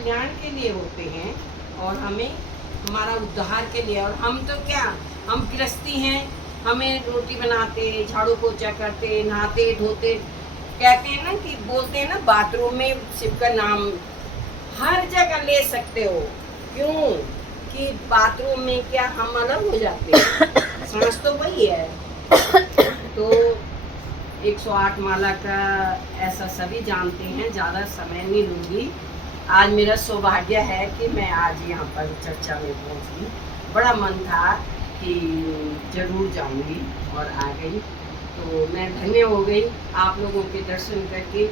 कल्याण के लिए होते हैं और हमें हमारा उद्धार के लिए। और हम तो क्या, हम गृहस्थी हैं, हमें रोटी बनाते, झाड़ू पोछा करते, नहाते धोते, कहते हैं ना कि बोलते हैं ना बाथरूम में शिव का नाम हर जगह ले सकते हो। क्यों कि बाथरूम में क्या हम अलग हो जाते हैं, सांस तो वही है। तो 108 माला का ऐसा सभी जानते हैं, ज़्यादा समय नहीं लूँगी। आज मेरा सौभाग्य है कि मैं आज यहाँ पर चर्चा में पहुँची। बड़ा मन था कि जरूर जाऊँगी और आ गई, तो मैं धन्य हो गई आप लोगों के दर्शन करके।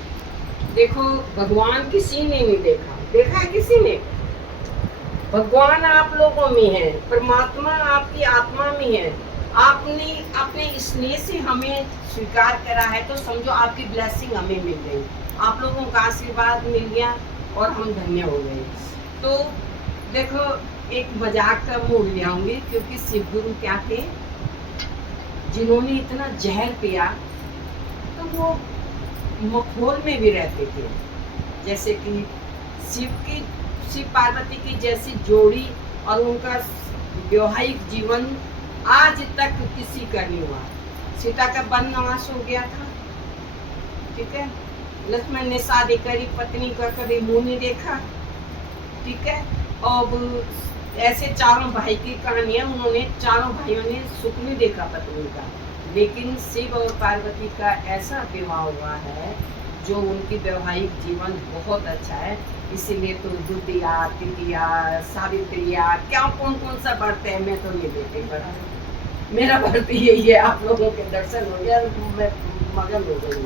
देखो भगवान किसी ने नहीं देखा, देखा है किसी ने? भगवान आप लोगों में है, परमात्मा आपकी आत्मा में है। आपने अपने स्नेह से हमें स्वीकार करा है, तो समझो आपकी ब्लेसिंग हमें मिल गई, आप लोगों का आशीर्वाद मिल गया और हम धन्य हो गए। तो देखो एक मजाक का मोड़ ले आऊंगी, क्योंकि शिव गुरु क्या थे, जिन्होंने इतना जहर पिया तो वो मखौल में भी रहते थे। जैसे कि शिव पार्वती की जैसी जोड़ी और उनका वैवाहिक जीवन आज तक किसी का नहीं हुआ। सीता का वनवास हो गया था, ठीक है, लक्ष्मण ने शादी करी, पत्नी का कभी मुंह नहीं देखा, ठीक है। और ऐसे चारों भाई की कहानी है, उन्होंने चारों भाइयों ने सुख नहीं देखा पत्नी का। लेकिन शिव और पार्वती का ऐसा विवाह हुआ है जो उनकी वैवाहिक जीवन बहुत अच्छा है। इसीलिए तो द्वितीया, तृतीया, सावित्रिया, क्या कौन कौन सा व्रत है, मैं तो नहीं देती बड़ा, मेरा व्रत यही है। आप लोगों के दर्शन हो गया, मैं मगन हो गई।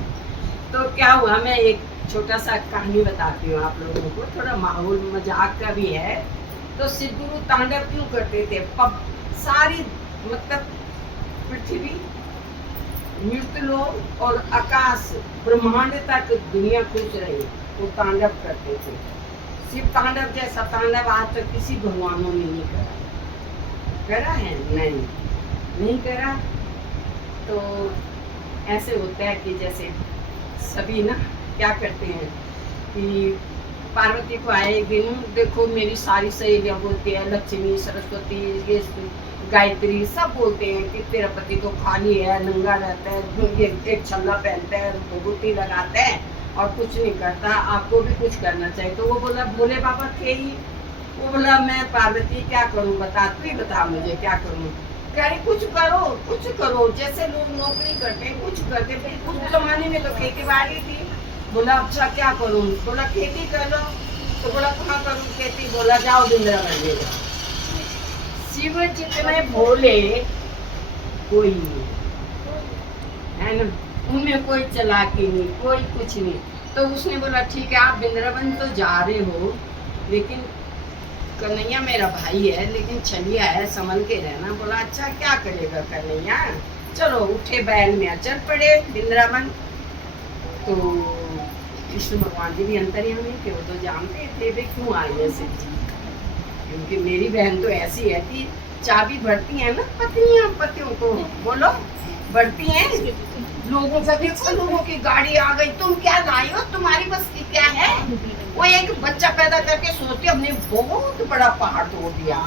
तो क्या हुआ, मैं एक छोटा सा कहानी बताती हूँ आप लोगों को, थोड़ा माहौल मजाक का भी है। तो शिव गुरु तांडव क्यों करते थे? सारी मतलब पृथ्वी, मृतलोक और आकाश ब्रह्मांड तक दुनिया खुश रही, वो तांडव करते थे। शिव तांडव जैसा तांडव आज तक किसी भगवानों ने नहीं करा। करा है? नहीं करा। तो ऐसे होता है कि जैसे सभी ना क्या करते हैं कि पार्वती को आए एक दिन, देखो मेरी सारी सहेलियाँ बोलती है, लक्ष्मी, सरस्वती, ये गायत्री, सब बोलते हैं कि तेरा पति तो खाली है, नंगा रहता है, ये एक छल्ला पहनता है, विभूति लगाता है और कुछ नहीं करता, आपको भी कुछ करना चाहिए। तो वो बोला भोले बाबा थे ही। वो बोला मैं पार्वती क्या करूँ, बता, तू ही बता मुझे क्या करूँ। कह रही कुछ करो, जैसे लोग नौकरी करते हैं कुछ करते। उस जमाने में तो खेती बाड़ी थी। बोला अच्छा क्या करूँ? बोला खेती कर लो। तो बोला कहाँ करूँ खेती? बोला जाओ वृंदावन ले जाओ। शिव जितने भोले कोई नहीं है ना, उनमें कोई चालाकी नहीं, कोई कुछ नहीं। तो उसने बोला ठीक है आप वृंदावन तो जा रहे हो, लेकिन कन्हैया मेरा भाई है, लेकिन छलिया है, संभल के रहना। बोला अच्छा क्या करेगा कन्हैया, चलो उठे बैल में चल पड़े वृंदावन। तो कृष्ण भगवान जी भी अंतर्यामी थे, वो तो जानते थे वे क्यों आए हैं शिव जी, क्योंकि मेरी बहन तो ऐसी है कि चाबी भरती है ना पत्नियां पतियों को, बोलो भरती हैं लोगों का। देखो लोगों की गाड़ी आ गई, तुम क्या लाई हो, तुम्हारी बस की क्या है? वो एक बच्चा पैदा करके सोचते हमने बहुत बड़ा पहाड़ तोड़ दिया।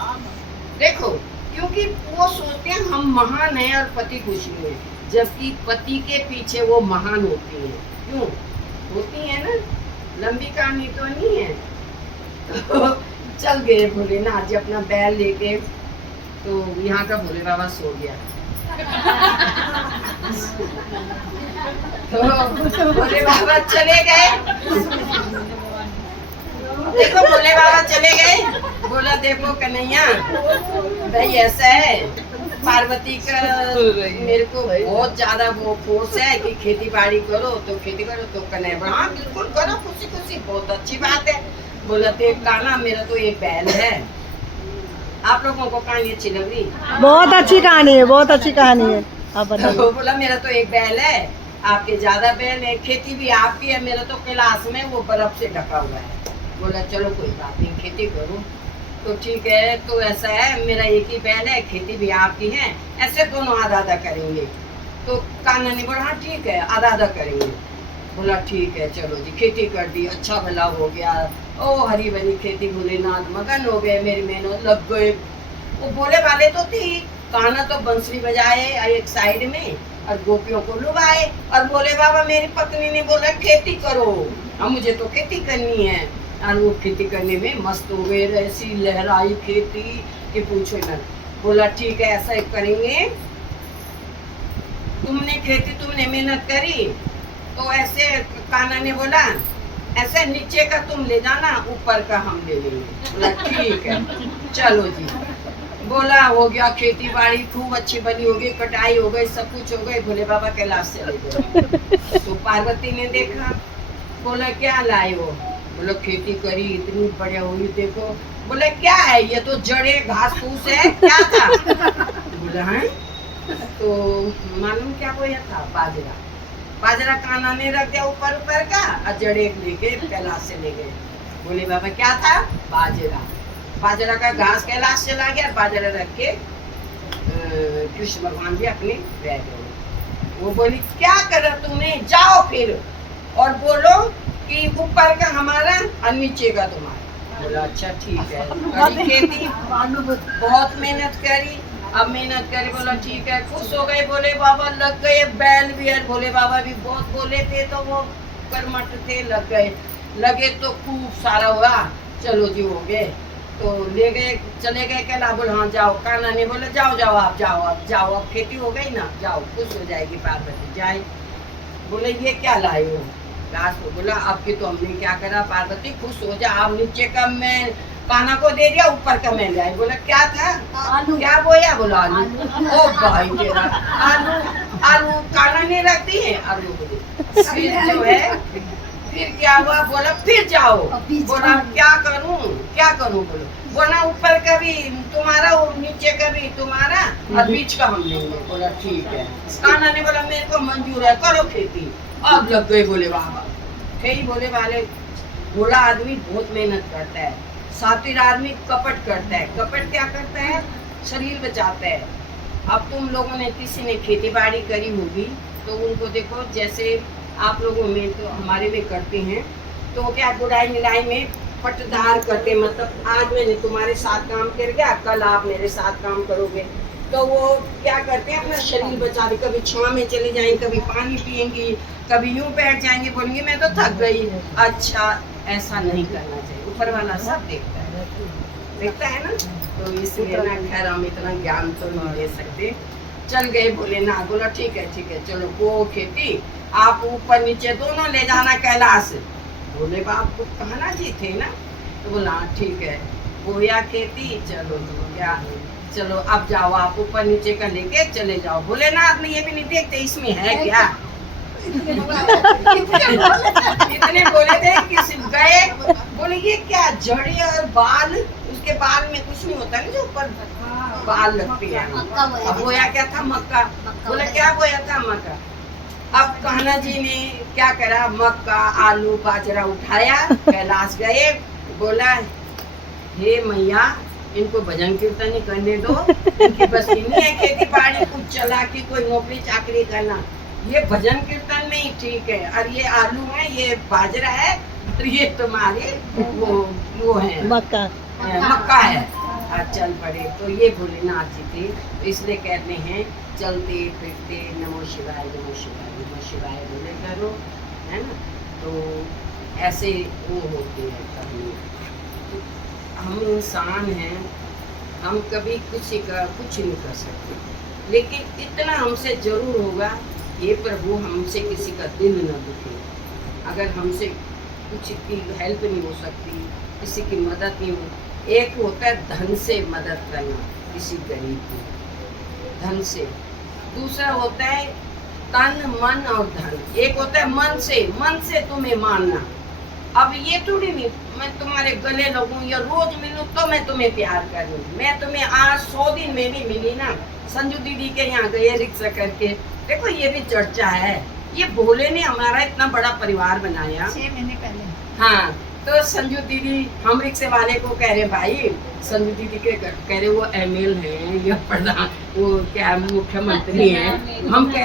देखो क्योंकि वो सोचते हैं हम महान हैं और पति खुशी में, जबकि पति के पीछे वो महान होती है। क्यों होती है ना, लंबी कहानी तो नहीं है। तो चल गए भोलेनाथ जी अपना बैल लेके। तो यहाँ का भोले बाबा सो गया। तो भोले बाबा चले गए। देखो भोले बाबा चले गए। बोला देखो कन्हैया भाई ऐसा है, पार्वती का मेरे को बहुत ज्यादा वो फोर्स है कि खेती बाड़ी करो, तो खेती करो। तो कन्हैया हाँ बिल्कुल करो, खुशी खुशी, बहुत अच्छी बात है। बोला तो काना मेरा तो ये बैल है। आप लोगों को कहानी अच्छी लग रही? बहुत अच्छी कहानी है, बहुत अच्छी कहानी है, आप बताइए। तो बोला मेरा तो एक बैल है, आपके ज्यादा बैल है, खेती भी आपकी है, मेरा तो कैलाश में वो बर्फ से ढका हुआ है। बोला चलो कोई बात नहीं खेती करो। तो ठीक है, तो ऐसा है मेरा एक ही बैल है, खेती भी आपकी है, ऐसे दोनों आधा आधा करेंगे। तो कान्हा ने बोला हाँ ठीक है आधा आधा करेंगे। बोला ठीक है चलो जी, खेती कर दी, अच्छा भला हो गया, ओ हरी भरी खेती भोलेनाथ मगन हो गए, मेरी मेहनत लग गए। वो भोले वाले तो थी, कान्हा तो बंसुरी बजाए एक साइड में और गोपियों को लुभाए, और बोले बाबा मेरी पत्नी ने बोला खेती करो, अब मुझे तो खेती करनी है। और वो खेती करने में मस्त हो गए, ऐसी लहराई खेती कि पूछो न। बोला ठीक है ऐसा करेंगे, तुमने खेती तुमने मेहनत करी तो ऐसे, कान्हा ने बोला ऐसे नीचे का तुम ले जाना, ऊपर का हम ले लेंगे। बोला ठीक है चलो जी। बोला हो गया, खेती बाड़ी खूब अच्छी बनी, हो गई कटाई हो गई, सब कुछ हो गई, भोले बाबा कैलाश से ले गए। तो पार्वती ने देखा, बोला क्या लाए हो? बोलो खेती करी इतनी बढ़िया हुई देखो। बोले क्या है ये तो जड़े घास फूस है, क्या था? बोला है तो मालूम क्या बोया था? बाजरा। बाजरा कान्हा ने रख दिया ऊपर ऊपर का, और जड़े लेके कैलाश से ले गए। बोले बाबा क्या था? बाजरा। बाजरा का घास कैलाश से ला गया, बाजरा रख के कृष्ण भगवान जी अपने बैठ गए। वो बोली क्या करा तुमने, जाओ फिर और बोलो कि ऊपर का हमारा और नीचे का तुम्हारा। बोला अच्छा ठीक है। करी खेती, बहुत मेहनत करी, अब मेहनत करी, बोला ठीक है, खुश हो गए भोले बाबा, लग गए बैल भी, और भोले बाबा भी बहुत बोले थे तो वो कर्मठ थे, लग गए, लगे तो खूब सारा हुआ। चलो जी हो गए, तो ले गए, चले गए कैला। बोले हाँ जाओ, कान्हा ने बोला जाओ जाओ आप जाओ, अब जाओ, अब खेती हो गई ना, जाओ खुश हो जाएगी पार्वती, जाए। बोले ये क्या लाए हो? लास्ट को बोला आपकी तो हमने क्या करा, पार्वती खुश हो जा, आप नीचे का मैं कान्हा को दे दिया, ऊपर का मैं ले आई। बोला क्या था? आलू। क्या बोया? बोला आलू। ओ भाई तेरा आलू, आलू कान्हा ने रख दिए, आलू को दे। फिर जो है फिर क्या हुआ? बोला फिर जाओ। बोला क्या करूं क्या करूं? बोला ऊपर का भी तुम्हारा और नीचे का भी तुम्हारा और बीच का हम लेंगे। बोला ठीक है। कान्हा ने बोला मेरे को मंजूर है, करो खेती। अब लग गए बोले बाबा, कई बोले वाले। भोला आदमी बहुत मेहनत करता है, सातिर आदमी कपट करता है। कपट क्या करता है? शरीर बचाता है। अब तुम लोगों ने किसी ने खेती बाड़ी करी होगी तो उनको देखो, जैसे आप लोगों में तो हमारे में करते हैं, तो क्या गुड़ाई मिलाई में पटदार करते, मतलब आज मैंने तुम्हारे साथ काम कर गया, कल आप मेरे साथ काम करोगे, तो वो क्या करते हैं अपना शरीर बचाते, कभी छांव में चले जाएंगे, कभी पानी पिएंगी, कभी यूं बैठ जाएंगे, बोलेंगे मैं तो थक गई। अच्छा ऐसा नहीं करना चाहिए, ऊपर वाला सब देखता है ना, तो इसलिए ना खैर हम इतना ज्ञान तो नहीं दे सकते। चल गए भोलेनाथ, बोला ठीक है चलो वो खेती आप ऊपर नीचे दोनों ले जाना कैलाश। भोले बाप को कहना जी थे ना, तो बोला ठीक है, बोया खेती, चलो तो क्या, चलो अब जाओ आप ऊपर नीचे का लेके चले जाओ। भोलेनाथ ने ये भी नहीं देखते इसमें है क्या, इतने बोले थे कि सिर्फ गए, बोले ये क्या जड़ी और बाल, उसके बाल में कुछ नहीं होता, जो ऊपर बाल लगती है। अब बोया क्या था? मक्का। बोले क्या बोया था? मक्का। अब कान्हा जी ने क्या करा? मक्का आलू बाजरा उठाया, कैलाश गए, बोला हे मैया इनको भजन कीर्तन ही करने दो, इनकी बस नहीं है खेती बाड़ी कुछ चला के कोई नौकरी चाकरी करना, ये भजन कीर्तन नहीं ठीक है। और ये आलू है, ये बाजरा है, और ये तुम्हारे वो है मक्का है। और चल पड़े। तो ये भोलेनाथ जी थे, तो इसलिए कहते हैं चलते फिरते नमो शिवाय नमो शिवाय नमो शिवाय बोले करो, है ना। तो ऐसे वो होते हैं। कभी हम इंसान हैं, हम कभी कुछ नहीं कर सकते, लेकिन इतना हमसे जरूर होगा, ये प्रभु हमसे किसी का दिल न दुखे। अगर हमसे कुछ की हेल्प नहीं हो सकती, किसी की मदद नहीं हो, एक होता है धन से मदद करना किसी गरीब की, धन से। दूसरा होता है तन मन और धन। एक होता है मन से तुम्हें मानना। अब ये थोड़ी नहीं मैं तुम्हारे गले लगूं या रोज मिलूं तो मैं तुम्हें प्यार करूं। मैं तुम्हें आज 100 दिन में भी मिली ना, संजू दीदी के यहाँ गए रिक्शा करके, देखो ये भी चर्चा है, ये भोले ने हमारा इतना बड़ा परिवार बनाया 6 महीने पहले। हाँ, तो संजू दीदी हम रिक्शे वाले को कह रहे भाई, संजू दीदी के कह रहे वो ML हैं या प्रधान वो क्या मुख्यमंत्री हैं, हम